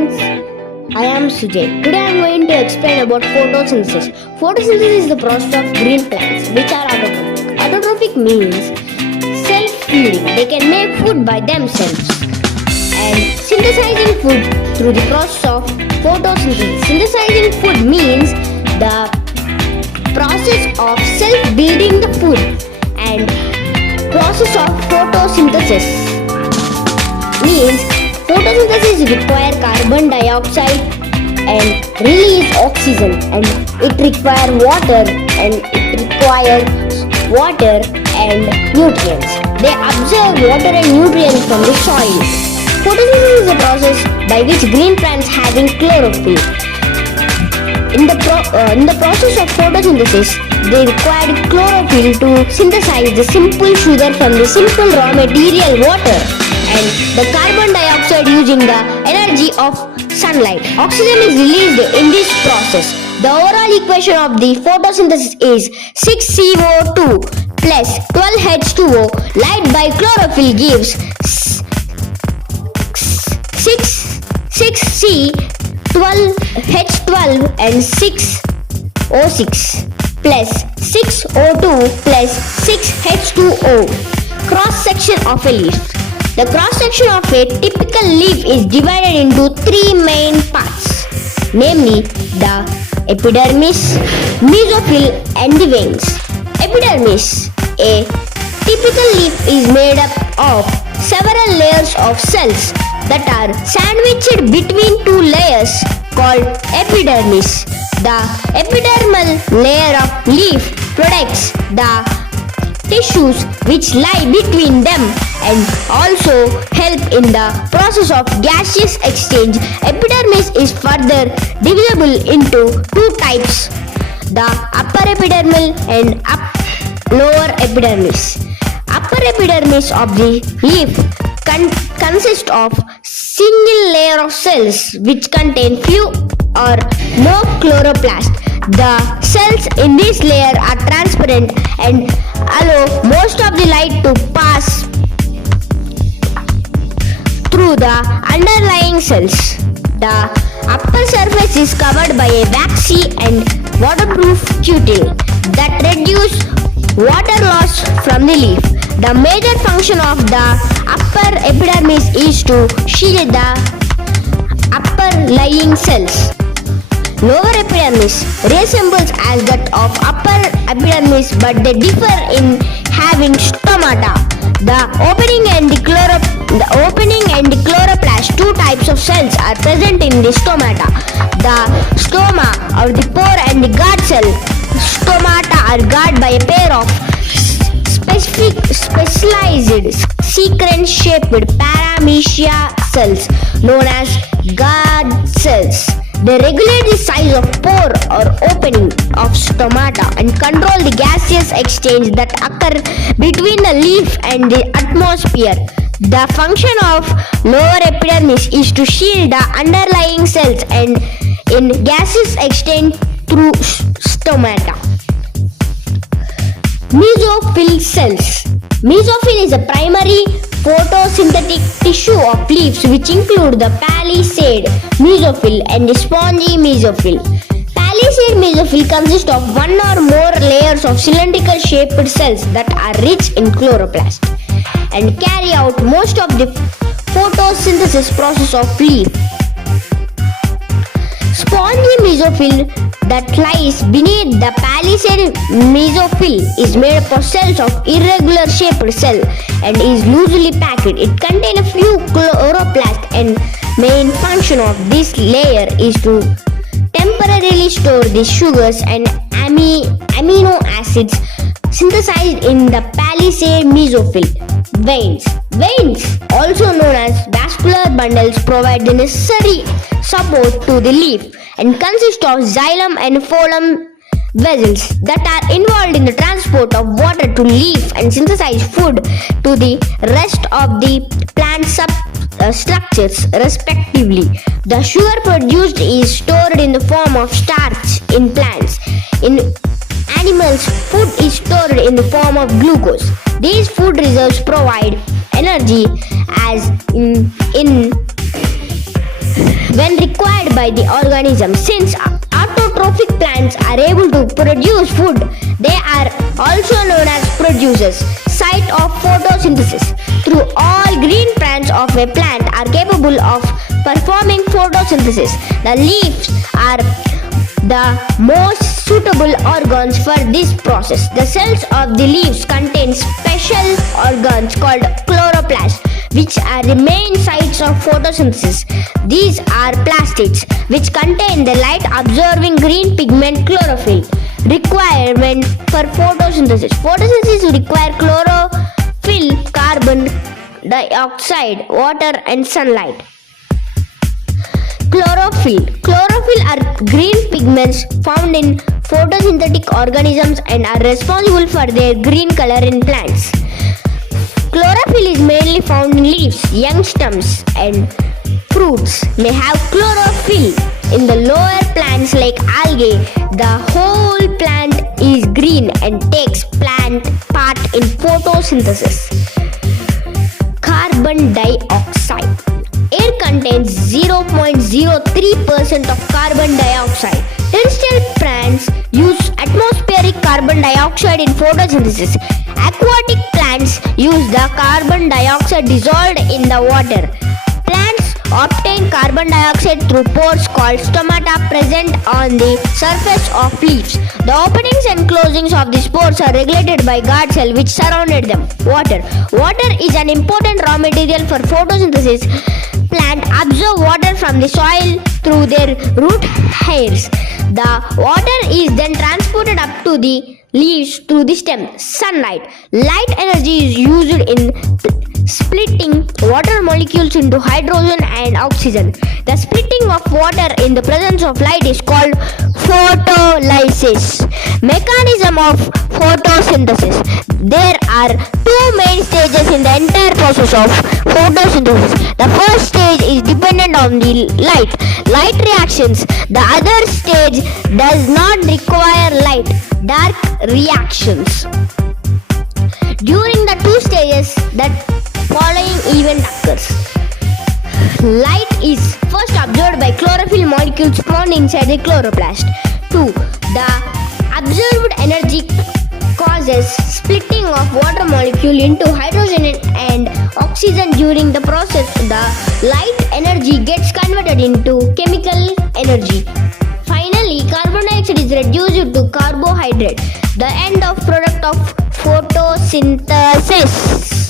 friends, I am Sujay. Today I am going to explain about photosynthesis. Photosynthesis is the process of green plants which are autotrophic. Autotrophic means self-feeding. They can make food by themselves and synthesizing food through the process of photosynthesis. Synthesizing food means the process of self-building the food, and process of photosynthesis means photosynthesis require carbon dioxide and release oxygen, and it requires water and nutrients. They absorb water and nutrients from the soil. Photosynthesis is a process by which green plants having chlorophyll. In the process of photosynthesis, they require chlorophyll to synthesize the simple sugar from the simple raw material water and the carbon dioxide using the energy of sunlight. Oxygen is released in this process. The overall equation of the photosynthesis is 6CO2 plus 12H2O. Light by chlorophyll gives 6C 12H12 and 6O6 plus 6O2 plus 6H2O. Cross section of a leaf. The cross section of a typical leaf is divided into three main parts, namely the epidermis, mesophil and the veins. Epidermis. A typical leaf is made up of several layers of cells that are sandwiched between two layers called epidermis. The epidermal layer of leaf protects the tissues which lie between them and also help in the process of gaseous exchange. Epidermis is further divisible into two types, the upper epidermal and lower epidermis. Upper epidermis of the leaf consists of single layer of cells which contain few or no chloroplast. The cells in this layer are transparent and allow most of the light to pass through the underlying cells. The upper surface is covered by a waxy and waterproof cuticle that reduces water loss from the leaf. The major function of the upper epidermis is to shield the upper lying cells. Lower epidermis resembles as that of upper epidermis, but they differ in having stomata. The opening and the chloroplast, two types of cells are present in the stomata. The stoma or the pore and the guard cell. Stomata are guarded by a pair of specialized sequence-shaped paramecia cells known as guard cells. They regulate the size of pore or opening of stomata and control the gaseous exchange that occur between the leaf and the atmosphere. The function of lower epidermis is to shield the underlying cells and in gaseous exchange through stomata. Mesophil cells. Mesophil is a primary photosynthetic tissue of leaves which include the palisade mesophil and the spongy mesophil. Palisade mesophil consists of one or more layers of cylindrical shaped cells that are rich in chloroplast and carry out most of the photosynthesis process of leaf. Spongy mesophil that lies beneath the palisade mesophil is made up of cells of irregular shaped cell and is loosely packed. It contains a few chloroplasts, and main function of this layer is to temporarily store the sugars and amino acids synthesized in the palisade mesophil. Veins. Veins, also known as vascular bundles, provide the necessary support to the leaf and consist of xylem and phloem vessels that are involved in the transport of water to leaf and synthesize food to the rest of the plant structures respectively. The sugar produced is stored in the form of starch in plants. In animals, food is stored in the form of glucose. These food reserves provide energy as in when required by the organism. Since autotrophic plants are able to produce food, they are also known as producers. Site of photosynthesis. Through all green plants of a plant are capable of performing photosynthesis. The leaves are the most suitable organs for this process. The cells of the leaves contain special organs called chloroplasts, which are the main sites of photosynthesis. These are plastids, which contain the light absorbing green pigment chlorophyll. Requirement for photosynthesis. Photosynthesis require chlorophyll, carbon dioxide, water and sunlight. Chlorophyll. Chlorophyll are green pigments found in photosynthetic organisms and are responsible for their green color in plants. Chlorophyll is mainly found in leaves, young stems and fruits may have chlorophyll. In the lower plants like algae, the whole plant is green and takes plant part in photosynthesis. Carbon dioxide. Air contains 0.03% of carbon dioxide. Terrestrial plants use atmospheric carbon dioxide in photosynthesis. Aquatic plants use the carbon dioxide dissolved in the water. Plants obtain carbon dioxide through pores called stomata present on the surface of leaves. The openings and closings of these pores are regulated by guard cells which surrounded them. Water. Water is an important raw material for photosynthesis. Plants absorb water from the soil through their root hairs. The water is then transported up to the leaves through the stem. Sunlight. Light energy is used in splitting water molecules into hydrogen and oxygen. The splitting of water in the presence of light is called photolysis. Mechanism of photosynthesis. There are two main stages in the entire process of photosynthesis. The first stage is dependent on the light reactions. The other stage does not require light, dark reactions. During the two stages, the following event occurs. Light is first absorbed by chlorophyll molecules found inside the chloroplast. 2. The absorbed energy causes splitting of water molecule into hydrogen and oxygen. During the process, the light energy gets converted into chemical energy. Finally, carbon dioxide is reduced to carbohydrate, the end of product of photosynthesis.